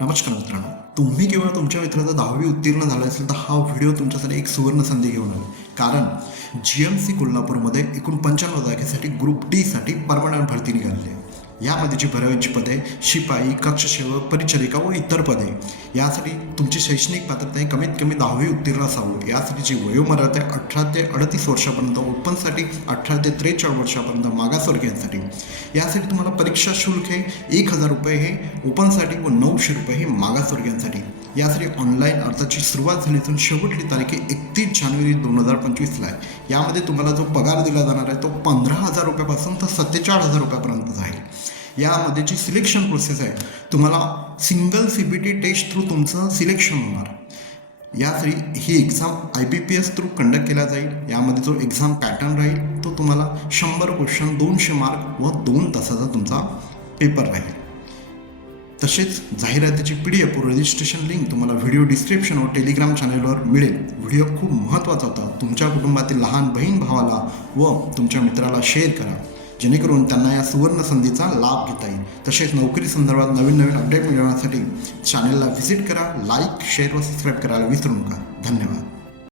नमस्कार मित्रांनो. तुम्ही किंवा तुमच्या मित्राचा दहावी उत्तीर्ण झाला असेल तर हा व्हिडिओ तुमच्यासाठी एक सुवर्ण संधी घेऊन आला. कारण जी एम सी कोल्हापूरमध्ये एकूण पंच्याण्णव जागेसाठी ग्रुप डीसाठी परमनंट भरती निघालेली आहे. यामध्ये जी भरावीची पदे शिपाई कक्षसेवक परिचारिका व इतर पदे. यासाठी तुमची शैक्षणिक पात्रता ही कमीत कमी दहावी उत्तीर्ण असावं. यासाठी जी वयोमर्यादा आहे अठरा ते अडतीस वर्षापर्यंत ओपनसाठी अठरा ते त्रेचाळीस वर्षापर्यंत मागासवर्गीयांसाठी यासाठी. तुम्हाला परीक्षा शुल्क हे एक हजार रुपये हे ओपनसाठी व नऊशे रुपये हे मागासवर्गीयांसाठी यासाठी ऑनलाईन अर्जाची सुरुवात झाली असून शेवटली तारीख आहे एकतीस जानेवारी दोन हजार पंचवीसला आहे. यामध्ये तुम्हाला जो पगार दिला जाणार आहे तो पंधरा हजार रुपयापासून तर सत्तेचाळीस हजार रुपयापर्यंत जाईल. यामध्ये जी सिलेक्शन प्रोसेस आहे तुम्हाला single C B T test through तुमचं सिलेक्शन होणार. यासाठी ही exam I B P S through conduct केला जाईल. यामध्ये जो एक्झाम पॅटर्न राहील तो तुम्हाला शंभर क्वेश्चन दोनशे मार्क व दोन तासाचा तुमचा पेपर राहील. तसेच जाहिरातीची P D F registration link तुम्हाला व्हिडिओ डिस्क्रिप्शन व टेलिग्राम चॅनेलवर मिळेल. व्हिडिओ खूप महत्त्वाचा होता. तुमच्या कुटुंबातील लहान बहीण भावाला व तुमच्या मित्राला शेअर करा. जेणेकरून त्यांना या सुवर्ण संधीचा लाभ घेता येईल. तसेच नोकरी संदर्भात नवीन नवीन अपडेट मिळवण्यासाठी चॅनेलला व्हिजिट करा. लाईक शेअर व सबस्क्राईब करायला विसरू नका. धन्यवाद.